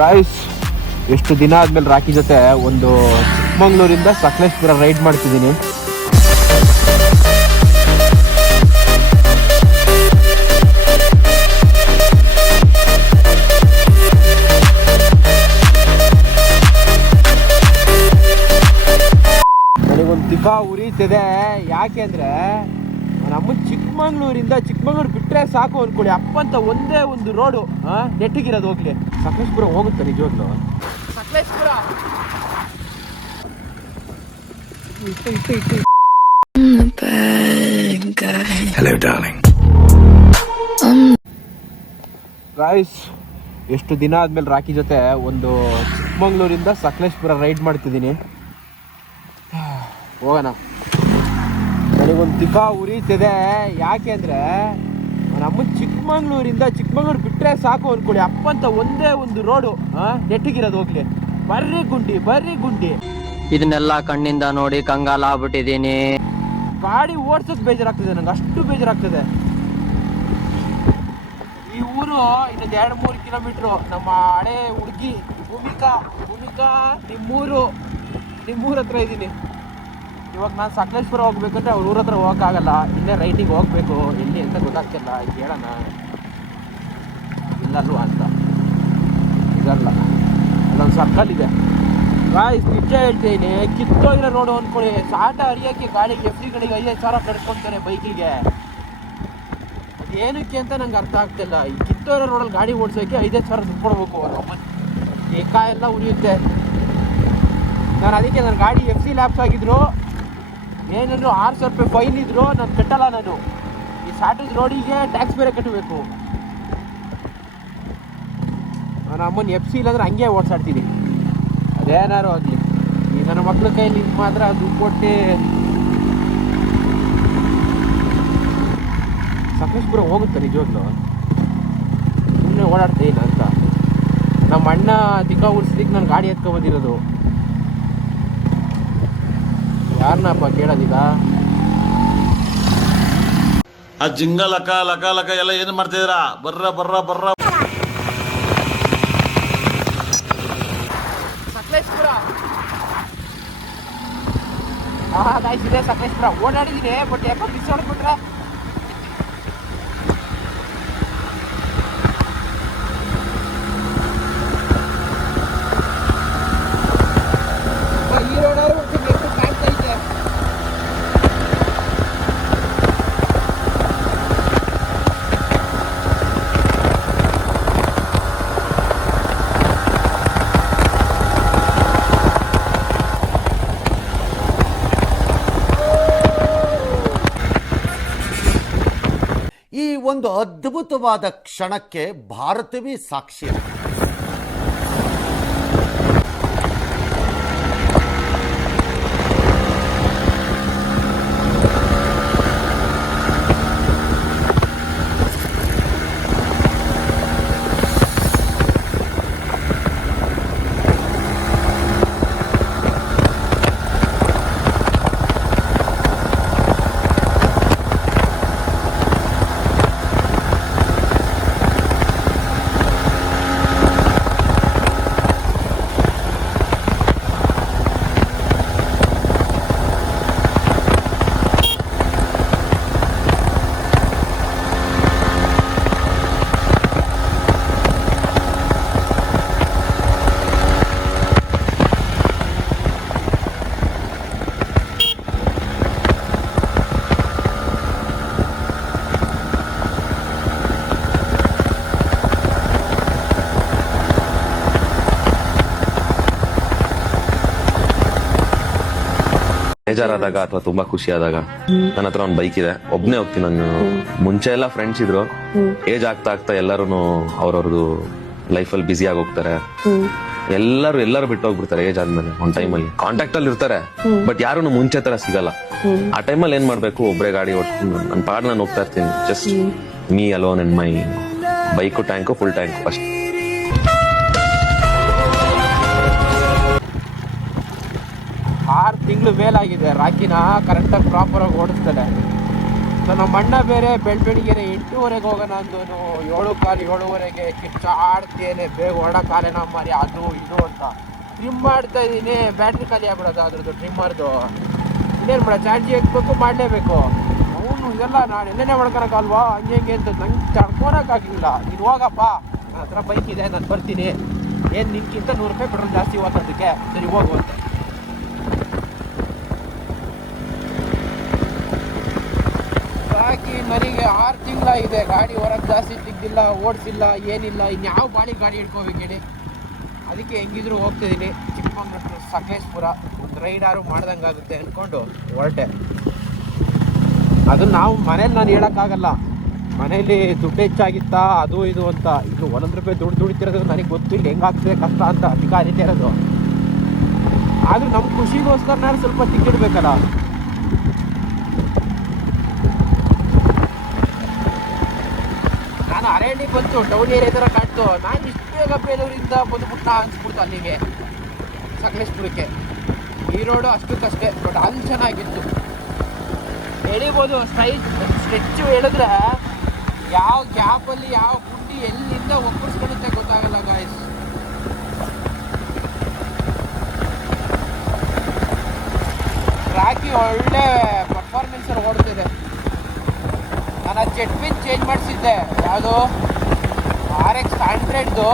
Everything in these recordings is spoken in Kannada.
ಗಾಯ್ಸ್ ಎಷ್ಟು ದಿನ ಆದ್ಮೇಲೆ ರಾಕಿ ಜೊತೆ ಒಂದು ಚಿಕ್ಕಮಂಗ್ಳೂರಿಂದ ಸಕಲೇಶ್ಪುರ ರೈಡ್ ಮಾಡ್ತಿದ್ದೀನಿ. ನನಗೊಂದು ಉರಿತಿದೆ. ಯಾಕೆ ಅಂದ್ರೆ ನಮ್ಮ ಚಿಕ್ಕಮಂಗ್ಳೂರಿಂದ ಚಿಕ್ಕಮಂಗ್ಳೂರು ಬಿಟ್ರೆ ಸಾಕು ಅನ್ಕೊಳ್ಳಿ. ಅಪ್ಪಂತ ಒಂದೇ ಒಂದು ರೋಡು ನೆಟ್ಟಿಗಿರೋದು ಹೋಗ್ಲಿ. ಸಕಲೇಶ್ಪುರ ಹೋಗುತ್ತೆ ನಿಜವಾಗ್ಲು. ಸಕಲೇಶ್ಪುರ ಇಟ್ಟು ಇಟ್ಟು ಇಟ್ಟು. Hello, darling. ಗಾಯ್ಸ್ ಎಷ್ಟು ದಿನ ಆದ್ಮೇಲೆ ರಾಕಿ ಜೊತೆ ಒಂದು ಚಿಕ್ಕಮಂಗ್ಳೂರಿಂದ ಸಕಲೇಶ್ಪುರ ರೈಡ್ ಮಾಡ್ತಿದ್ದೀನಿ. ಹೋಗೋಣ. ನನಗೊಂದು ತಿಕ್ಕ ಉರಿತಿದೆ. ಯಾಕೆ ಅಂದ್ರೆ ನಮ್ಮ ಚಿಕ್ಕಮಂಗ್ಳೂರಿಂದ ಚಿಕ್ಕಮಂಗ್ಳೂರು ಬಿಟ್ರೆ ಸಾಕು ಅನ್ಕೊಳ್ಳಿ. ಅಪ್ಪಂತ ಒಂದೇ ಒಂದು ರೋಡು ನೆಟ್ಟಿಗಿರೋದು ಹೋಗ್ಲಿ. ಬರ್ರಿ ಗುಂಡಿ ಬರ್ರಿ ಗುಂಡಿ. ಇದನ್ನೆಲ್ಲ ಕಣ್ಣಿಂದ ನೋಡಿ ಕಂಗಾಲ ಆಗ್ಬಿಟ್ಟಿದೀನಿ ಗಾಡಿ ಓಡ್ಸೋದು ಬೇಜಾರಾಗ್ತದೆ ನಂಗೆ ಅಷ್ಟು ಬೇಜಾರಾಗ್ತದೆ. ಈ ಊರು ಇನ್ನೊಂದು ಎರಡು ಮೂರು ಕಿಲೋಮೀಟ್ರು ನಮ್ಮ ಹಳೆ ಹುಡುಗಿ ಭೂಮಿಕಾ ಭೂಮಿಕಾ ನಿಮ್ಮೂರು ನಿಮ್ಮೂರ ಹತ್ರ ಇದ್ದೀನಿ ಇವಾಗ ನಾನು ಸಕಲೇಶ್ಪುರ ಹೋಗ್ಬೇಕಂದ್ರೆ ಅವ್ರ ಊರ ಹತ್ರ ಹೋಗೋಕ್ಕಾಗಲ್ಲ. ಇಲ್ಲೇ ರೈಟಿಗೆ ಹೋಗ್ಬೇಕು. ಎಲ್ಲಿ ಅಂತ ಗೊತ್ತಾಗ್ತಿಲ್ಲ. ಕೇಳೋಣ ಇಲ್ಲಲ್ವಾ ಅಂತ. ಇದಲ್ಲ. ಅಲ್ಲೊಂದು ಸರ್ಕಲ್ ಇದೆ. ಗಾಯ್ಸ್ ನಿಜ ಹೇಳ್ತೀನಿ. ಕಿತ್ತೋಗಿರೋ ರೋಡು ಅಂದ್ಕೊಳ್ಳಿ ಸಾಟ ಹರಿಯೋಕ್ಕೆ ಗಾಡಿಗೆ ಎಫ್ ಗಳಿಗೆ ಐದೈದು ಸಾವಿರ ಕಟ್ಕೊಳ್ತಾರೆ ಬೈಕಿಗೆ. ಏನಕ್ಕೆ ಅಂತ ನಂಗೆ ಅರ್ಥ ಆಗ್ತಿಲ್ಲ. ಈ ಕಿತ್ತೋಗಿರೋ ರೋಡಲ್ಲಿ ಗಾಡಿ ಓಡಿಸೋಕ್ಕೆ ಐದೈದು ಸಾವಿರ ದುಡ್ಡು ಕೊಡ್ಬೇಕು ಎಲ್ಲ ಉರಿಯುತ್ತೆ. ನಾನು ಅದಕ್ಕೆ ನನ್ನ ಗಾಡಿ ಎಫ್ ಸಿ ಲ್ಯಾಪ್ಸ್ ಆಗಿದ್ರು. ಏನೇನು ಆರು ಸಾವಿರ ರೂಪಾಯಿ ಫೈನ್ ಇದ್ರು, ನಾನು ಕಟ್ಟಲ್ಲ ನಾನು. ಈ ಸಾಟೇಜ್ ರೋಡಿಗೆ ಟ್ಯಾಕ್ಸ್ ಬೇರೆ ಕಟ್ಟಬೇಕು. ನಾನು ಅಮ್ಮನ ಎಫ್ ಸಿ ಇಲ್ಲಾಂದ್ರೆ ಹಂಗೆ ಓಡಿಸಾಡ್ತೀನಿ. ಅದೇನಾರು ಆಗಲಿ. ಈ ನನ್ನ ಮಕ್ಳ ಕೈಲಿ ಮಾತ್ರ ದುಡ್ಡು ಕೊಟ್ಟು. ಸಕಲೇಶ್ಪುರ ಹೋಗುತ್ತೆ ನಿಜವಾಗ್ಲು? ಸುಮ್ಮನೆ ಓಡಾಡ್ತೀನಿ ಅಂತ. ನಮ್ಮ ಅಣ್ಣ ದಿಕ್ಕ ಉಳಿಸ್ಲಿಕ್ಕೆ ನಾನು ಗಾಡಿ ಎತ್ಕೊ ಬಂದಿರೋದು. ಯಾರನ್ನಪ್ಪ ಕೇಳೋದೀಗ? ಆ ಜಿಂಗ ಲಕ ಲಕ ಲಕ ಎಲ್ಲ ಏನು ಮಾಡ್ತಿದ್ದೀರಾ? ಬರ್ರ ಬರ್ರ ಬರ್ರ. ಸಕಲೇಶ್ಪುರ. ಓಡಾಡಿದೀನಿ ಗಾಯ್ಸ್ ಇದೆ ಸಕಲೇಶ್ಪುರ. ಓಡಾಡಿದ್ದೀನಿ ಬಟ್ ಯಾಕೋ ಮಿಸ್ ಹೊಡ್ಬಿಟ್ರೆ ಒಂದು ಅದ್ಭುತವಾದ ಕ್ಷಣಕ್ಕೆ ಭಾರತವೇ ಸಾಕ್ಷಿ. ಬೇಜಾರಾದಾಗ ಅಥವಾ ತುಂಬಾ ಖುಷಿ ಆದಾಗ ನನ್ನ ಹತ್ರ ಒಂದು ಬೈಕ್ ಇದೆ. ಒಬ್ನೇ ಹೋಗ್ತೀನಿ ನಾನು. ಮುಂಚೆ ಎಲ್ಲ ಫ್ರೆಂಡ್ಸ್ ಇದ್ರು. ಏಜ್ ಆಗ್ತಾ ಆಗ್ತಾ ಎಲ್ಲರೂ ಅವ್ರವ್ರದ್ದು ಲೈಫಲ್ಲಿ ಬ್ಯುಸಿ ಆಗಿ ಹೋಗ್ತಾರೆ. ಎಲ್ಲರೂ ಎಲ್ಲರೂ ಬಿಟ್ಟು ಹೋಗ್ಬಿಡ್ತಾರೆ ಏಜ್ ಆದ್ಮೇಲೆ ಒಂದ್ ಟೈಮಲ್ಲಿ ಕಾಂಟ್ಯಾಕ್ಟ್ ಅಲ್ಲಿ ಇರ್ತಾರೆ. ಬಟ್ ಯಾರು ಮುಂಚೆ ತರ ಸಿಗಲ್ಲ. ಆ ಟೈಮಲ್ಲಿ ಏನ್ ಮಾಡ್ಬೇಕು? ಒಬ್ರೆ ಗಾಡಿ ಓಡಿಸ್ಕೊಂಡು ನನ್ನ ಪಾಡ್ ನಾನು ಹೋಗ್ತಾ ಇರ್ತೀನಿ. Just me alone and my bike tank full tank ಅಷ್ಟೇ. ಆರು ವೇಲಾಗಿದೆ ರಾಕಿನ ಕರೆಕ್ಟಾಗಿ ಪ್ರಾಪರಾಗಿ ಓಡಿಸ್ತಾಳೆ ಸೊ ನಮ್ಮ ಅಣ್ಣ ಬೇರೆ ಬೆಳ್ ಬೆಳಿಗ್ಗೆನೆ ಎಂಟೂವರೆಗೆ ಹೋಗೋಣ ಅಂದನು ಏಳು ಕಾಲು ಏಳುವರೆಗೆ ಕಿಚ್ಚಾಡ್ತೇನೆ ಬೇಗ ಹೊಡ ಕಾಲೇನ ಮಾರಿ ಅದು ಇದು ಅಂತ. ಟ್ರಿಮ್ ಮಾಡ್ತಾ ಇದ್ದೀನಿ ಬ್ಯಾಟ್ರಿ ಖಾಲಿ ಆಗ್ಬಿಡೋದು ಅದ್ರದ್ದು ಟ್ರಿಮ್ಮರ್ದು ಇನ್ನೇನು ಮಾಡ, ಚಾರ್ಜಿ ಹಾಕ್ಬೇಕು, ಮಾಡಲೇಬೇಕು. ಅವನು ಇದೆಲ್ಲ ನಾನು ಎಲ್ಲೇ ಮಾಡ್ಕೊಳಕ್ಕಲ್ವಾ ಹಂಗೆ ಹೆಂಗೆ ಅಂತ ನಂಗೆ ತಡ್ಕೊಳಕ್ಕಾಗಿಲ್ಲ ಇದು ಹೋಗಪ್ಪ. ನನ್ನ ಹತ್ರ ಬೈಕ್ ಇದೆ, ನಾನು ಬರ್ತೀನಿ. ಏನು ನಿನ್ಗಿಂತ ನೂರು ರೂಪಾಯಿ ಪೆಟ್ರೋಲ್ ಜಾಸ್ತಿ ಹೋಗೋದಕ್ಕೆ ಸರಿ, ಹೋಗು ನನಗೆ ಆರು ತಿಂಗಳಾಗಿದೆ. ಗಾಡಿ ಹೊರಗೆ ಜಾಸ್ತಿ ಸಿಗ್ದಿಲ್ಲ, ಓಡಿಸಿಲ್ಲ, ಏನಿಲ್ಲ. ಇನ್ಯಾವ ಬಾಡಿ ಗಾಡಿ ಹಿಡ್ಕೋಬೇಕು ಹೇಳಿ. ಅದಕ್ಕೆ ಹೆಂಗಿದ್ರು ಹೋಗ್ತಿದ್ದೀನಿ ಚಿಕ್ಕಮಂಗ್ಳೂರು ಸಕಲೇಶ್ಪುರ. ಒಂದು ರೈಡಾರು ಮಾಡ್ದಂಗೆ ಆಗುತ್ತೆ ಅಂದ್ಕೊಂಡು ಹೊರಟೆ. ಅದು ನಾವು ಮನೇಲಿ ನಾನು ಹೇಳೋಕ್ಕಾಗಲ್ಲ. ಮನೇಲಿ ದುಡ್ಡು ಹೆಚ್ಚಾಗಿತ್ತಾ, ಅದು ಇದು ಅಂತ. ಇದು ಒಂದೊಂದು ರೂಪಾಯಿ ದುಡ್ಡು ದುಡಿತಿರೋದು ನನಗೆ ಗೊತ್ತಿಲ್ಲ ಹೆಂಗಾಗ್ತದೆ ಕಷ್ಟ ಅಂತ ಅಧಿಕಾರಿ ಇರೋದು. ಆದರೂ ನಮ್ಮ ಖುಷಿಗೋಸ್ಕರ ನಾನು ಸ್ವಲ್ಪ ತಿಕ್ಕಿಡ್ಬೇಕಲ್ಲ ಅರಣ್ಯ ಬಂತು ಟೌನ್ ಏರಿಯಾ ಥರ ಕಾಣ್ತು. ನಾನು ಇಷ್ಟು ಬೇಗ ಬೇಲೂರಿಂದ ಬಂದು ಪುಟ್ಟ ಅನ್ಸ್ಬಿಡ್ತು ಅಲ್ಲಿಗೆ. ಸಕಲೇಶ್ಪುರಕ್ಕೆ ಈ ರೋಡು ಅಷ್ಟಕ್ಕಷ್ಟೇ ಬಟ್ ಅಲ್ಲಿ ಚೆನ್ನಾಗಿತ್ತು. ಎಳಿಬೋದು ಸ್ಟ್ರೈಟ್ ಸ್ಟ್ರೆಚ್ಚು ಹೇಳಿದ್ರೆ ಯಾವ ಗ್ಯಾಪಲ್ಲಿ ಯಾವ ಗುಂಡಿ ಎಲ್ಲಿಂದ ಒಕ್ಕರ್ಸ್ಕೊಳ್ಳುತ್ತೆ ಗೊತ್ತಾಗಲ್ಲ ಗಾಯ್ಸ್ ಟ್ರ್ಯಾಕಿ ಒಳ್ಳೆ ಪರ್ಫಾರ್ಮೆನ್ಸ್ ಓಡ್ತಿದೆ. ನಾನು ಆ ಚೇಂಜ್ ಮಾಡಿಸಿದ್ದೆ. ಯಾವುದು? ಆರ್ ಎಕ್ಸ್ ಹಂಡ್ರೆಡ್ದು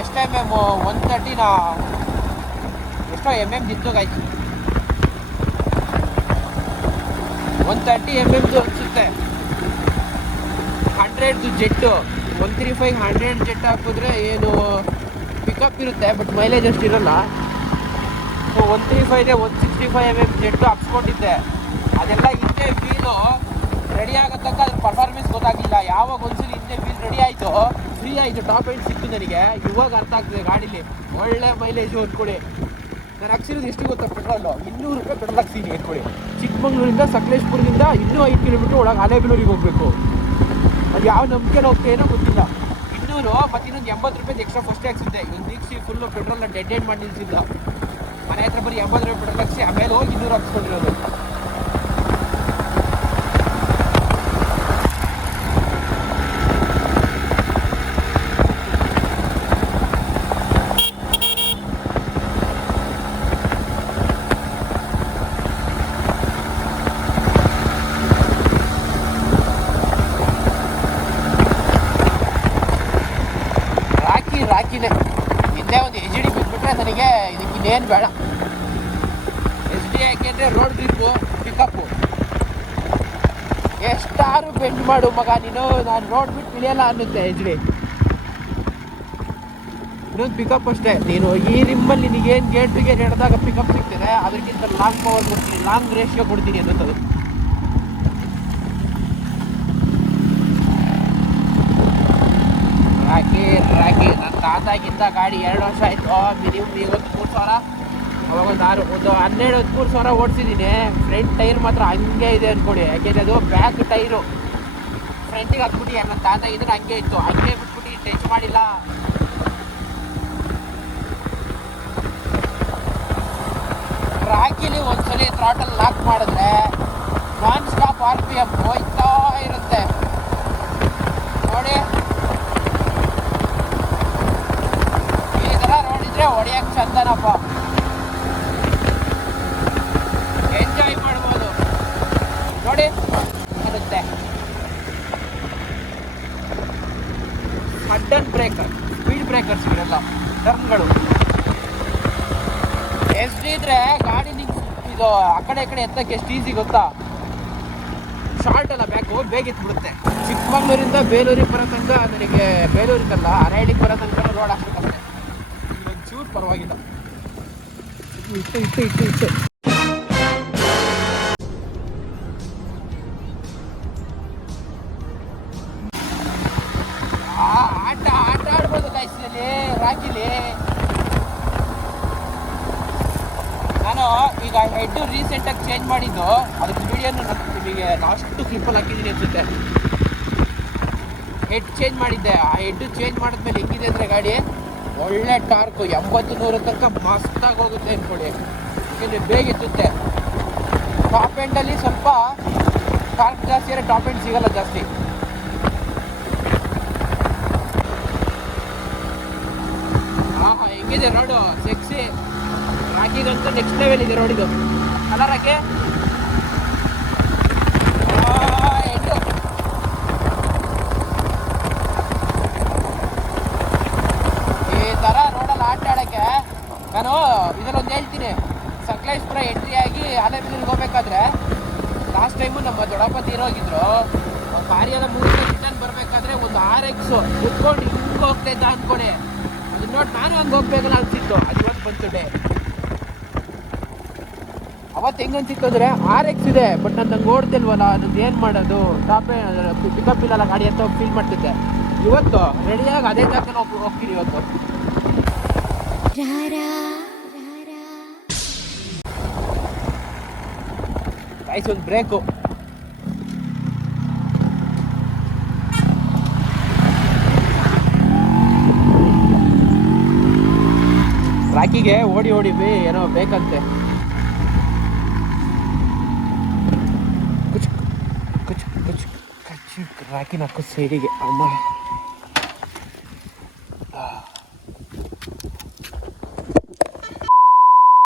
ಎಷ್ಟು ಎಂ ಎಂ ಒನ್ ತರ್ಟಿನ ಎಷ್ಟೋ ಎಂ ಎಂ ಇತ್ತು ಗಾಯ್ತು ಒನ್ ತರ್ಟಿ ಎಂ ಎಮ್ದು ಅನಿಸುತ್ತೆ. Hundred jet one three five hundred jet ಹಾಕಿದ್ರೆ ಏನು ಪಿಕಪ್ ಇರುತ್ತೆ ಬಟ್ ಮೈಲೇಜ್ ಅಷ್ಟು ಇರೋಲ್ಲ. So one three ಫೈವ್ಗೆ one sixty five M M jet ಹಾಕ್ಸ್ಕೊಂಡಿದ್ದೆ. ಅದೆಲ್ಲ ಹಿಂದೆ ವೀಲು ರೆಡಿ ಆಗೋ ತನಕ ಅದ್ರ ಪರ್ಫಾರ್ಮೆನ್ಸ್ ಗೊತ್ತಾಗಲಿಲ್ಲ. ಯಾವಾಗ ಒಂದ್ಸಲಿ ಹಿಂದೆ ವೀಲ್ ರೆಡಿ ಆಯಿತು ಫ್ರೀ ಆಯಿತು ಟಾಪ್ ಎಂಡ್ ಸಿಕ್ತು ನನಗೆ. ಇವಾಗ ಅರ್ಥ ಆಗ್ತದೆ ಗಾಡೀಲಿ. ಒಳ್ಳೆ ಮೈಲೇಜು ಅಂದ್ಕೊಳ್ಳಿ ನಾನು ಹಾಕ್ಸಿರೋದು ಎಷ್ಟು ಗೊತ್ತಾ? ಪೆಟ್ರೋಲು ಇನ್ನೂರು ರೂಪಾಯಿ ಪೆಟ್ರೋಲ್ ಹಾಕ್ಸಿದ್ದೀನಿ ಅಂದ್ಕೊಳ್ಳಿ ಚಿಕ್ಕಮಂಗ್ಳೂರಿಂದ, ಸಕಲೇಶ್ಪುರದಿಂದ ಇನ್ನೂ ಐದು ಕಿಲೋಮೀಟ್ರ್ ಒಳಗೆ ಹಳೆಬೆಳೂರಿಗೆ ಹೋಗಬೇಕು. ಅದು ಯಾವ ನಂಬಿಕೆನ ಹೋಗ್ತೇನೋ ಗೊತ್ತಿಲ್ಲ. ಇನ್ನೂರು, ಮತ್ತು ಇನ್ನೊಂದು ಎಂಬತ್ತು ರೂಪಾಯಿ ಎಕ್ಸ್ಟ್ರಾ ಫಸ್ಟ್ ಹಾಕ್ಸಿದ್ದೆ. ಒಂದು ದೀಕ್ಷಿ ಫುಲ್ಲು ಪೆಟ್ರೋಲ್ನ ಡೆಡ್ ಎಂಡ್ ಮಾಡಿ ನಿಲ್ಸಿದ್ದ ಮನೆ ಹತ್ರ ಬರೀ ಎಂಬತ್ತು ರೂಪಾಯಿ ಪೆಟ್ರೋಲ್ ಹಾಕ್ಸಿ, ಆಮೇಲೆ ಹೋಗಿ ಇನ್ನೂರು ಹಾಕ್ಸ್ಕೊಂಡಿರೋದು ರಾಕಿ ರಾಕಿನೇ ಹಿಂದೆ ಒಂದು ಎಚ್ ಡಿ ಬಿಟ್ಬಿಟ್ರೆ ನನಗೆ ಇದಕ್ಕೆ ಇನ್ನೇನು ಬೇಡ. ಎಸ್ ಡಿ ಯಾಕೆಂದರೆ ರೋಡ್ ಟ್ರಿಪ್ಪು ಪಿಕಪ್ಪು ಎಷ್ಟಾರು ಬೆಂಡ್ ಮಾಡು ಮಗ, ನೀನು ನಾನು ರೋಡ್ ಬಿಟ್ಟು ಇಳಿಯಲ್ಲ ಅನ್ನುತ್ತೆ ಎಚ್ ಡಿ ಇನ್ನೊಂದು ಪಿಕಪ್ ಅಷ್ಟೇ. ನೀನು ಈ ನಿಮ್ಮಲ್ಲಿ ನಿನಗೇನು ಗೇಟ್ಗೆ ನಡೆದಾಗ ಪಿಕಪ್ ಸಿಗ್ತದೆ, ಅದಕ್ಕಿಂತ ಲಾಂಗ್ ಪವರ್ ಕೊಡ್ತೀನಿ ಲಾಂಗ್ ರೇಷಿಯೋ ಕೊಡ್ತೀನಿ ಅನ್ನೋದು ರಾಕಿ ರಾಕಿ ನನ್ನ ತಾತಾಗಿಂತ ಗಾಡಿ ಎರಡು ವರ್ಷ ಆಯಿತು. ಮಿನಿಮಮ್ ಇವತ್ತು ಸಾವಿರ? ಅವಾಗ ಒಂದು ಆರು ಒಂದು ಹನ್ನೆರಡು ಹದಿಮೂರು ಸಾವಿರ ಓಡಿಸಿದ್ದೀನಿ ಫ್ರಂಟ್ ಟೈರ್ ಮಾತ್ರ ಹಂಗೆ ಇದೆ ಅಂದ್ಕೊಡಿ ಯಾಕೆಂದರೆ ಅದು ಬ್ಯಾಕ್ ಟೈರು ಫ್ರಂಟಿಗೆ ಹಾಕ್ಬಿಟ್ಟು ನನ್ನ ಇದ್ರೆ ಹಂಗೆ ಇತ್ತು. ಹಂಗೆ ಬಿಟ್ಬಿಟ್ಟು ಟಚ್ ಮಾಡಿಲ್ಲ. ರಾಕಿಲಿ ಒಂದ್ಸಲಿ ಥ್ರಾಟಲ್ ಲಾಕ್ ಮಾಡಿದ್ರೆ non stop R P F ಹೋಯ್ತಾ ಇರುತ್ತೆ ನೋಡಿ ಈ ಥರ ರೋಡ್ ಇದ್ರೆ ಹೊಡಿಯಕ್ಕೆ ಚಂದನಪ್ಪ. ಎಂಜಾಯ್ ಮಾಡ್ಬೋದು. ನೋಡಿ, ಬರುತ್ತೆ. ಸಡನ್ ಬ್ರೇಕರ್ ಸ್ಪೀಡ್ ಬ್ರೇಕರ್ಸ್ ಇರಲ್ಲ ಟರ್ನ್ಗಳು ಎಷ್ಟು ಇದ್ರೆ ಗಾಡಿ ನಿಂಗೆ ಇದು ಆ ಕಡೆ ಈ ಕಡೆ ಎತ್ತಕ್ಕೆ ಎಷ್ಟು ಈಸಿ ಗೊತ್ತಾ? ಶಾರ್ಟ್ ಅಲ್ಲ ಬ್ಯಾಕು ಬೇಗ ಎತ್ಬಿಡುತ್ತೆ. ಚಿಕ್ಕಮಗಳೂರಿಂದ ಬೇಲೂರಿಗೆ ಬರೋ ತನಕ ನನಗೆ ಬೇಲೂರಿಗಲ್ಲ ಅರಹಳ್ಳಿಗೆ ಬರೋ ತನಕ ರೋಡ್ ಒಂಚೂರು ಪರವಾಗಿಲ್ಲ. ಇಟ್ಟು ಇಟ್ಟು ಇಟ್ಟು ಇಟ್ಟು. ಆಟ ಆಟ ಆಡ್ಬೋದು ಕಾಯಿಸಿದಲ್ಲಿ ರಾಕಿಲಿ ನಾನು ಈಗ ಹೆಡ್ ರೀಸೆಂಟಾಗಿ ಚೇಂಜ್ ಮಾಡಿದ್ದು ಅದಕ್ಕೆ ವಿಡಿಯೋನು ನಾನು ನಿಮಗೆ ಲಾಸ್ಟ್ ಕ್ಲಿಪ್ಪಲ್ಲಿ ಹಾಕಿದ್ದೀನಿ ಅನ್ಸುತ್ತೆ. ಹೆಡ್ ಚೇಂಜ್ ಮಾಡಿದ್ದೆ. ಆ ಹೆಡ್ ಚೇಂಜ್ ಮಾಡಿದ್ಮೇಲೆ ಹೆಂಗಿದೆ ಅಂದರೆ ಗಾಡಿ? ಒಳ್ಳೆ ಟಾರ್ಕು ಎಂಬತ್ತು ನೂರು ತನಕ ಮಸ್ತಾಗಿ ಹೋಗುತ್ತೆ ಅಂದ್ಕೊಳ್ಳಿ ಯಾಕೆಂದರೆ ಬೇಗ ಎತ್ತುತ್ತೆ. ಟಾಪ್ ಎಂಡಲ್ಲಿ ಸ್ವಲ್ಪ ಟಾರ್ಕ್ ಜಾಸ್ತಿ ಆದರೆ ಟಾಪ್ ಎಂಡ್ ಸಿಗಲ್ಲ ಜಾಸ್ತಿ. ಹಾಂ ಹೆಂಗಿದೆ ರೋಡು? ಸೆಕ್ಸಿ ರಾಕಿಗಂತೂ ನೆಕ್ಸ್ಟ್ ಲೆವೆಲ್ ಇದೆ ರೋಡ್ ಇದು ಅಲ್ಲ ರಾಕಿ ಆ, ಹೆಂಗು. ಈ ಥರ ರೋಡಲ್ಲಿ ಆಟ ಆಡೋಕ್ಕೆ ನಾನು ಇದರೊಂದು ಹೇಳ್ತೀನಿ ಸಕಲೇಶ್ಪುರ ಎಂಟ್ರಿ ಆಗಿ ಹೋಗ್ಬೇಕಾದ್ರೆ ಲಾಸ್ಟ್ ಟೈಮು ನಮ್ಮ ದೊಡ್ಡಪ್ಪ ತೀರೋಗಿದ್ರು ಕಾರ್ಯದ ಮೂಲಕ ರಿಟರ್ನ್ ಬರಬೇಕಾದ್ರೆ ಒಂದು ಆರ್ ಎಕ್ಸ್ ಕುತ್ಕೊಂಡು ಹಿಂಗೆ ಹೋಗ್ತಾ ಇದ್ದ ಅಂದ್ಕೊಡೆ ಅದನ್ನ ನೋಡಿ ನಾನು ಹಂಗೆ ಹೋಗ್ಬೇಕಲ್ಲ ಅನ್ಸಿತ್ತು. ಅದು ಇವತ್ತು ಬಂತು ಡೇ ಅವತ್ತು ಹೆಂಗೆ ಅನ್ಸಿತ್ತು ಅಂದರೆ ಆರ್ ಎಕ್ಸ್ ಇದೆ ಬಟ್ ನಾನು ನಂಗೆ ಓಡ್ತಿಲ್ವಲ್ಲ, ನಂದು ಏನು ಮಾಡೋದು? ಟಾಪ್ ಪಿಕಪ್ ಇಲ್ಲಲ್ಲ ಗಾಡಿ ಅಂತ ಫೀಲ್ ಮಾಡ್ತಿದ್ದೆ. ಇವತ್ತು ರೆಡಿಯಾಗಿ ಅದೇ ಜಾಗದಲ್ಲಿ ಹೋಗ್ ಹೋಗ್ತೀನಿ ಇವತ್ತು. ಗೈಸ್ ಒಂದು ಬ್ರೇಕು ರಾಕಿಗೆ ಓಡಿ ಓಡಿ, ಬೇ, ಏನೋ ಬೇಕಂತೆ. ಕುಚ್ ಕುಚ್ ಕುಚ್ ಕಚ್ಚು, ರಾಕಿನ ಹಾಕೋ ಸೈಡಿಗೆ ಅಮ್ಮ.